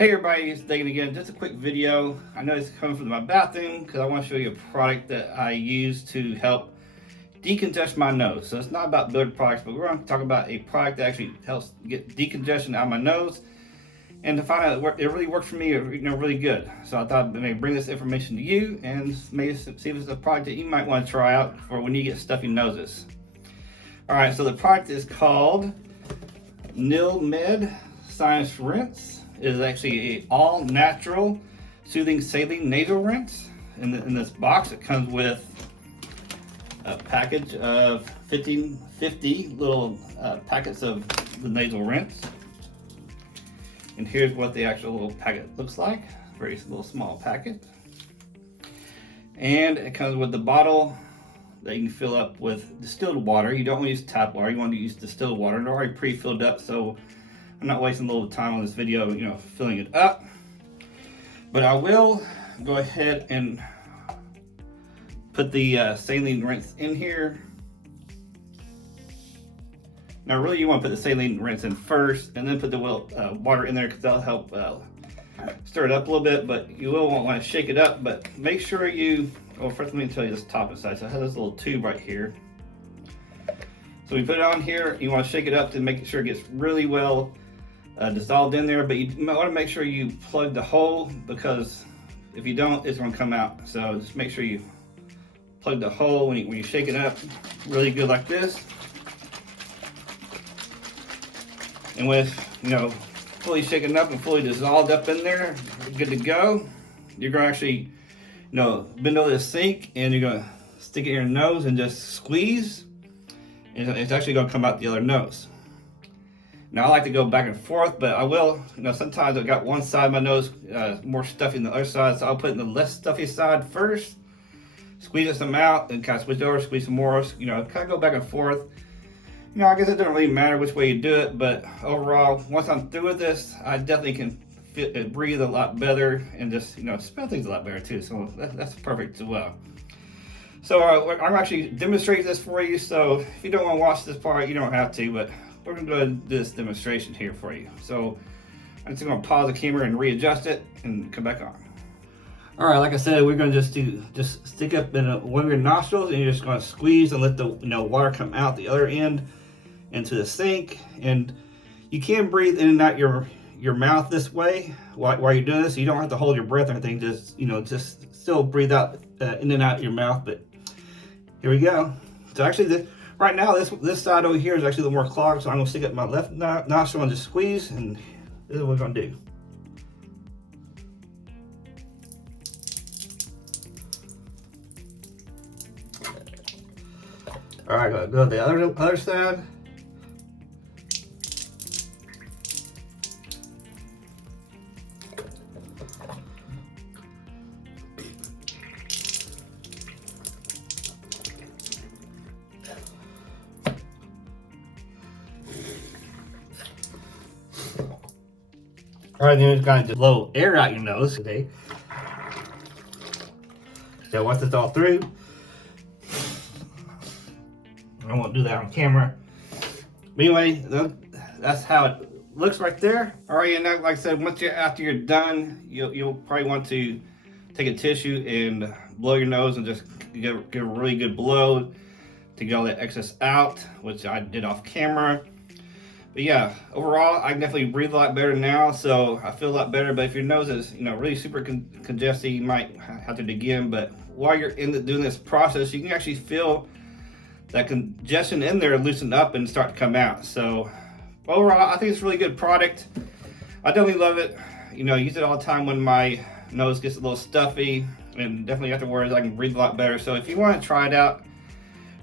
Hey everybody, it's Dagan again. Just a quick video. I know it's coming from my bathroom because I want to show you a product that I use to help decongest my nose. So it's not about building products, but we're going to talk about a product that actually helps get decongestion out of my nose. And to find out it really works for me, really good. So I thought I'd maybe bring this information to you and maybe see if it's a product that you might want to try out for when you get stuffy noses. All right, so the product is called NeilMed Sinus Rinse. Is actually a all-natural soothing saline nasal rinse. In this box, it comes with a package of 50 little packets of the nasal rinse. And here's what the actual little packet looks like. Very little small packet. And it comes with the bottle that you can fill up with distilled water. You don't want to use tap water, you want to use distilled water. They're already pre-filled up, so I'm not wasting a little time on this video, filling it up. But I will go ahead and put the saline rinse in here. Now really you want to put the saline rinse in first and then put the water in there because that'll help stir it up a little bit, but you will want to shake it up, but make sure first let me tell you this top and side. So I have this little tube right here. So we put it on here, you want to shake it up to make sure it gets really well dissolved in there, but you want to make sure you plug the hole, because if you don't, it's going to come out. So just make sure you plug the hole when you shake it up really good like this. And with fully shaken up and fully dissolved up in there, good to go. You're going to actually bend over the sink and you're going to stick it in your nose and just squeeze, and it's actually going to come out the other nose. Now I like to go back and forth, but I will, sometimes I've got one side of my nose more stuffy than the other side, so I'll put in the less stuffy side first, squeeze some out, and kind of switch over, squeeze some more, kind of go back and forth. I guess it doesn't really matter which way you do it, but overall, once I'm through with this, I definitely can breathe a lot better and just, smell things a lot better too, so that's perfect as well. So I'm actually demonstrating this for you, so if you don't want to watch this part, you don't have to, but we're going to go ahead and do this demonstration here for you. So I'm just going to pause the camera and readjust it and come back on. All right, like I said, we're going to just stick up in one of your nostrils, and you're just going to squeeze and let the water come out the other end into the sink. And you can breathe in and out your mouth this way while you're doing this. You don't have to hold your breath or anything. Just still breathe out in and out your mouth. But here we go. So actually, right now, this side over here is actually a little more clogged, so I'm going to stick up my left nostril and just squeeze, and this is what we're going to do. All right, go to the other side. All right, then it's got to blow air out your nose today. So once it's all through, I won't do that on camera. But anyway, that's how it looks right there. All right, and like I said, after you're done, you'll probably want to take a tissue and blow your nose and just give a really good blow to get all that excess out, which I did off camera. But yeah, overall, I can definitely breathe a lot better now, so I feel a lot better. But if your nose is, really super congested, you might have to dig in. But while you're doing this process, you can actually feel that congestion in there loosen up and start to come out. So overall, I think it's a really good product. I definitely love it. I use it all the time when my nose gets a little stuffy, and definitely afterwards I can breathe a lot better. So if you want to try it out,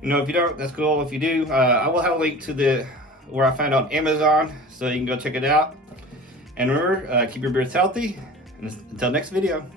if you don't, that's cool. If you do, I will have a link to where I found it on Amazon, so you can go check it out. And remember, keep your beards healthy, and until next video.